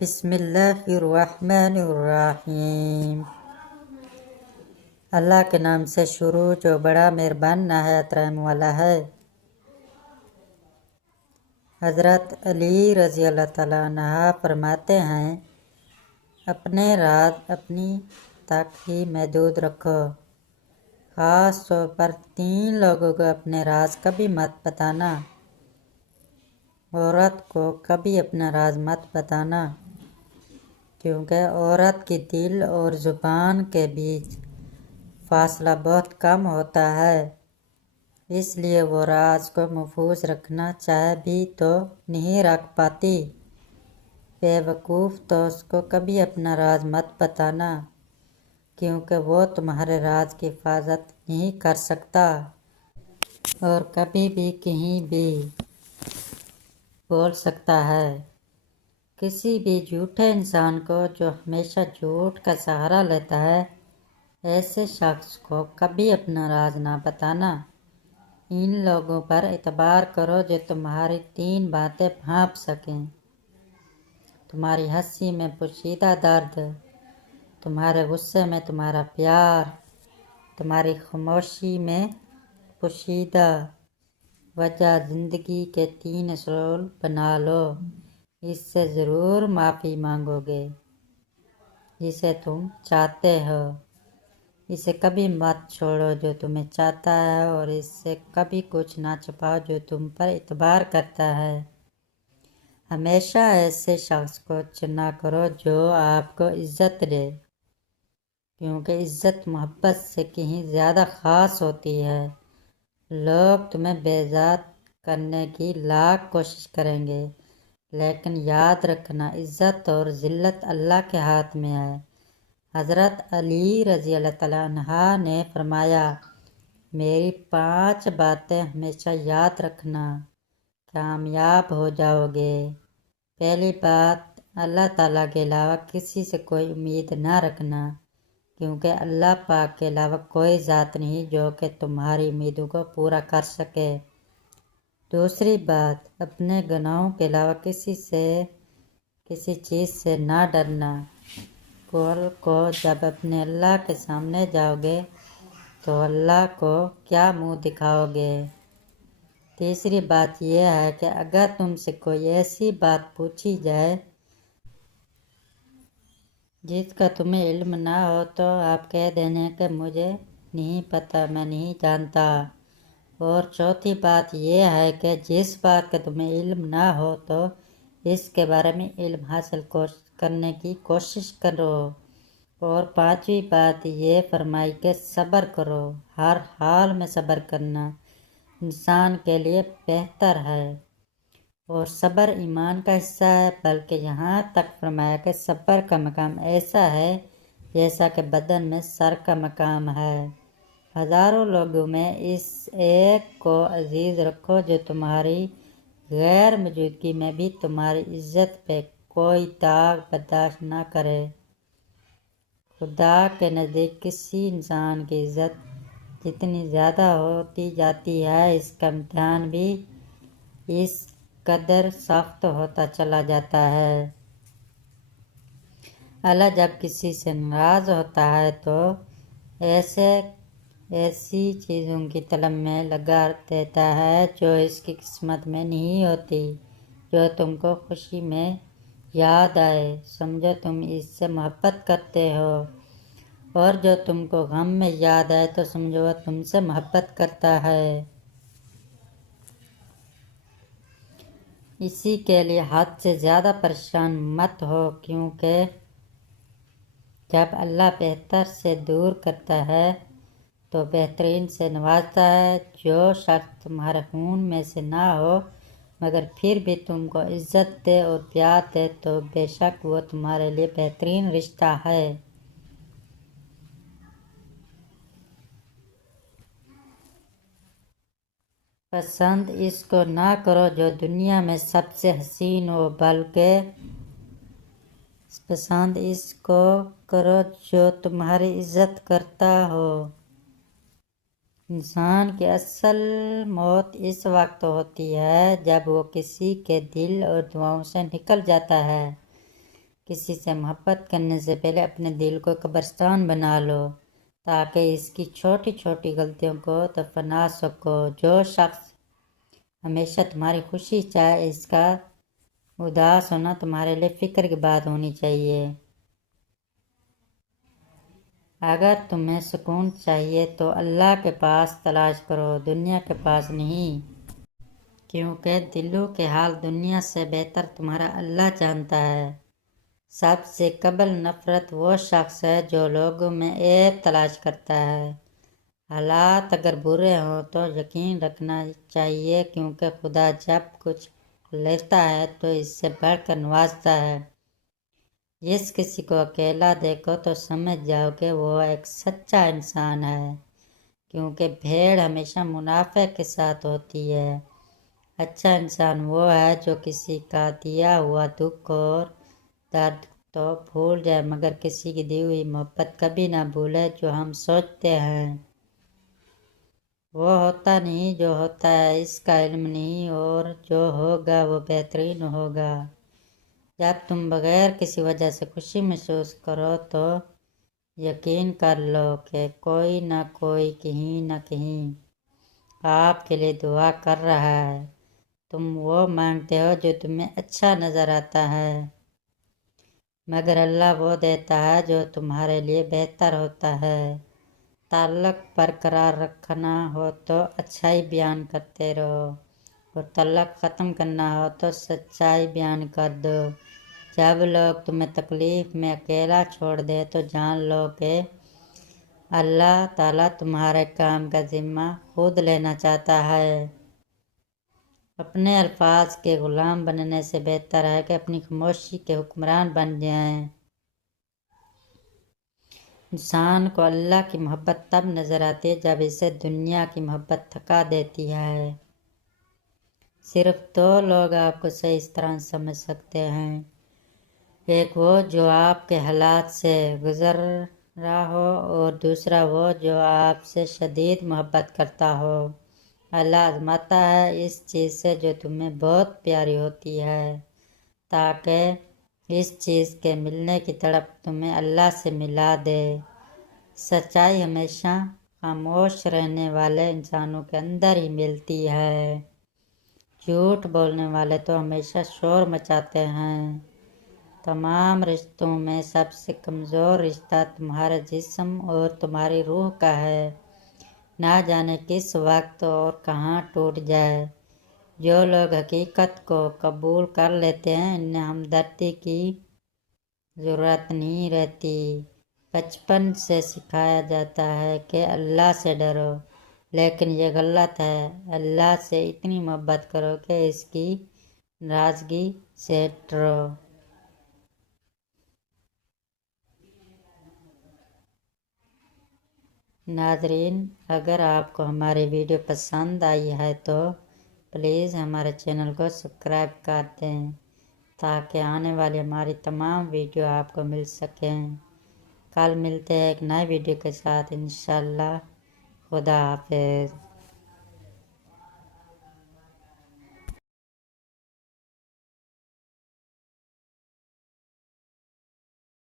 بسم اللہ الرحمن الرحیم۔ اللہ کے نام سے شروع جو بڑا مہربان نہایت رحم والا ہے۔ حضرت علی رضی اللہ تعالیٰ عنہ فرماتے ہیں، اپنے راز اپنی تک ہی محدود رکھو، خاص طور پر 3 لوگوں کو اپنے راز کبھی مت بتانا۔ عورت کو کبھی اپنا راز مت بتانا، کیونکہ عورت کی دل اور زبان کے بیچ فاصلہ بہت کم ہوتا ہے، اس لیے وہ راز کو محفوظ رکھنا چاہے بھی تو نہیں رکھ پاتی۔ بے وقوف دوست کو کبھی اپنا راز مت بتانا، کیونکہ وہ تمہارے راز کی حفاظت نہیں کر سکتا اور کبھی بھی کہیں بھی بول سکتا ہے۔ کسی بھی جھوٹے انسان کو جو ہمیشہ جھوٹ کا سہارا لیتا ہے، ایسے شخص کو کبھی اپنا راز نہ بتانا۔ ان لوگوں پر اعتبار کرو جو تمہاری 3 باتیں بھانپ سکیں: تمہاری ہنسی میں پوشیدہ درد، تمہارے غصے میں تمہارا پیار، تمہاری خاموشی میں پوشیدہ وجہ۔ زندگی کے 3 اصول بنا لو، اس سے ضرور معافی مانگو گے۔ جسے تم چاہتے ہو اسے کبھی مت چھوڑو جو تمہیں چاہتا ہے، اور اس سے کبھی کچھ نہ چھپاؤ جو تم پر اعتبار کرتا ہے۔ ہمیشہ ایسے شخص کو چنا کرو جو آپ کو عزت دے، کیونکہ عزت محبت سے کہیں زیادہ خاص ہوتی ہے۔ لوگ تمہیں بیعزت کرنے کی لاکھ کوشش کریں گے، لیکن یاد رکھنا عزت اور ذلت اللہ کے ہاتھ میں ہے۔ حضرت علی رضی اللہ تعالیٰ عنہ نے فرمایا، میری 5 باتیں ہمیشہ یاد رکھنا، کامیاب ہو جاؤ گے۔ پہلی بات، اللہ تعالیٰ کے علاوہ کسی سے کوئی امید نہ رکھنا، کیونکہ اللہ پاک کے علاوہ کوئی ذات نہیں جو کہ تمہاری امیدوں کو پورا کر سکے۔ دوسری بات، اپنے گناہوں کے علاوہ کسی چیز سے نہ ڈرنا۔ کل کو جب اپنے اللہ کے سامنے جاؤ گے تو اللہ کو کیا منہ دکھاؤ گے؟ تیسری بات یہ ہے کہ اگر تم سے کوئی ایسی بات پوچھی جائے جس کا تمہیں علم نہ ہو تو آپ کہہ دینا کہ مجھے نہیں پتہ، میں نہیں جانتا۔ اور چوتھی بات یہ ہے کہ جس بات کا تمہیں علم نہ ہو تو اس کے بارے میں علم حاصل کرنے کی کوشش کرو۔ اور 5ویں بات یہ فرمائی کہ صبر کرو، ہر حال میں صبر کرنا انسان کے لیے بہتر ہے، اور صبر ایمان کا حصہ ہے، بلکہ یہاں تک فرمایا کہ صبر کا مقام ایسا ہے جیسا کہ بدن میں سر کا مقام ہے۔ ہزاروں لوگوں میں اس ایک کو عزیز رکھو جو تمہاری غیر موجودگی میں بھی تمہاری عزت پہ کوئی داغ برداشت نہ کرے۔ خدا کے نزدیک کسی انسان کی عزت جتنی زیادہ ہوتی جاتی ہے، اس کا امتحان بھی اس قدر سخت ہوتا چلا جاتا ہے۔ اللہ جب کسی سے ناراض ہوتا ہے تو ایسی چیزوں کی طلب میں لگا دیتا ہے جو اس کی قسمت میں نہیں ہوتی، جو تم کو خوشی میں یاد آئے۔ سمجھو تم اس سے محبت کرتے ہو، اور جو تم کو غم میں یاد آئے تو سمجھو وہ تم سے محبت کرتا ہے۔ اسی کے لیے حد سے زیادہ پریشان مت ہو، کیونکہ جب اللہ بہتر سے دور کرتا ہے تو بہترین سے نوازتا ہے۔ جو شخص تمہارے خون میں سے نہ ہو مگر پھر بھی تم کو عزت دے اور پیار دے تو بے شک وہ تمہارے لیے بہترین رشتہ ہے۔ پسند اس کو نہ کرو جو دنیا میں سب سے حسین ہو، بلکہ پسند اس کو کرو جو تمہاری عزت کرتا ہو۔ انسان کی اصل موت اس وقت ہوتی ہے جب وہ کسی کے دل اور دعاؤں سے نکل جاتا ہے۔ کسی سے محبت کرنے سے پہلے اپنے دل کو قبرستان بنا لو تاکہ اس کی چھوٹی چھوٹی غلطیوں کو دفنا سکو۔ جو شخص ہمیشہ تمہاری خوشی چاہے اس کا اداس ہونا تمہارے لیے فکر کی بات ہونی چاہیے۔ اگر تمہیں سکون چاہیے تو اللہ کے پاس تلاش کرو، دنیا کے پاس نہیں، کیونکہ دلوں کے حال دنیا سے بہتر تمہارا اللہ جانتا ہے۔ سب سے قبل نفرت وہ شخص ہے جو لوگوں میں عیب تلاش کرتا ہے۔ حالات اگر برے ہوں تو یقین رکھنا چاہیے کیونکہ خدا جب کچھ لیتا ہے تو اس سے بڑھ کر نوازتا ہے۔ جس کسی کو اکیلا دیکھو تو سمجھ جاؤ کہ وہ ایک سچا انسان ہے، کیونکہ بھیڑ ہمیشہ منافع کے ساتھ ہوتی ہے۔ اچھا انسان وہ ہے جو کسی کا دیا ہوا دکھ اور درد تو بھول جائے مگر کسی کی دی ہوئی محبت کبھی نہ بھولے۔ جو ہم سوچتے ہیں وہ ہوتا نہیں، جو ہوتا ہے اس کا علم نہیں، اور جو ہوگا وہ بہترین ہوگا۔ جب تم بغیر کسی وجہ سے خوشی محسوس کرو تو یقین کر لو کہ کوئی نہ کوئی کہیں نہ کہیں آپ کے لیے دعا کر رہا ہے۔ تم وہ مانگتے ہو جو تمہیں اچھا نظر آتا ہے، مگر اللہ وہ دیتا ہے جو تمہارے لیے بہتر ہوتا ہے۔ تعلق برقرار رکھنا ہو تو اچھائی بیان کرتے رہو، اور تعلق ختم کرنا ہو تو سچائی بیان کر دو۔ جب لوگ تمہیں تکلیف میں اکیلا چھوڑ دے تو جان لو کہ اللہ تعالیٰ تمہارے کام کا ذمہ خود لینا چاہتا ہے۔ اپنے الفاظ کے غلام بننے سے بہتر ہے کہ اپنی خاموشی کے حکمران بن جائیں۔ انسان کو اللہ کی محبت تب نظر آتی ہے جب اسے دنیا کی محبت تھکا دیتی ہے۔ صرف دو لوگ آپ کو صحیح طرح سمجھ سکتے ہیں، ایک وہ جو آپ کے حالات سے گزر رہا ہو اور دوسرا وہ جو آپ سے شدید محبت کرتا ہو۔ اللہ آزماتا ہے اس چیز سے جو تمہیں بہت پیاری ہوتی ہے تاکہ اس چیز کے ملنے کی تڑپ تمہیں اللہ سے ملا دے۔ سچائی ہمیشہ خاموش رہنے والے انسانوں کے اندر ہی ملتی ہے۔ جھوٹ بولنے والے تو ہمیشہ شور مچاتے ہیں۔ تمام رشتوں میں سب سے کمزور رشتہ تمہارے جسم اور تمہاری روح کا ہے، نہ جانے کس وقت اور کہاں ٹوٹ جائے۔ جو لوگ حقیقت کو قبول کر لیتے ہیں انہیں ہمدردی کی ضرورت نہیں رہتی۔ بچپن سے سکھایا جاتا ہے کہ اللہ سے ڈرو، لیکن یہ غلط ہے۔ اللہ سے اتنی محبت کرو کہ اس کی ناراضگی سے ڈرو۔ ناظرین، اگر آپ کو ہماری ویڈیو پسند آئی ہے تو پلیز ہمارے چینل کو سبسکرائب کر دیں تاکہ آنے والی ہماری تمام ویڈیو آپ کو مل سکیں۔ کل ملتے ہیں ایک نئے ویڈیو کے ساتھ انشاءاللہ۔ خدا حافظ۔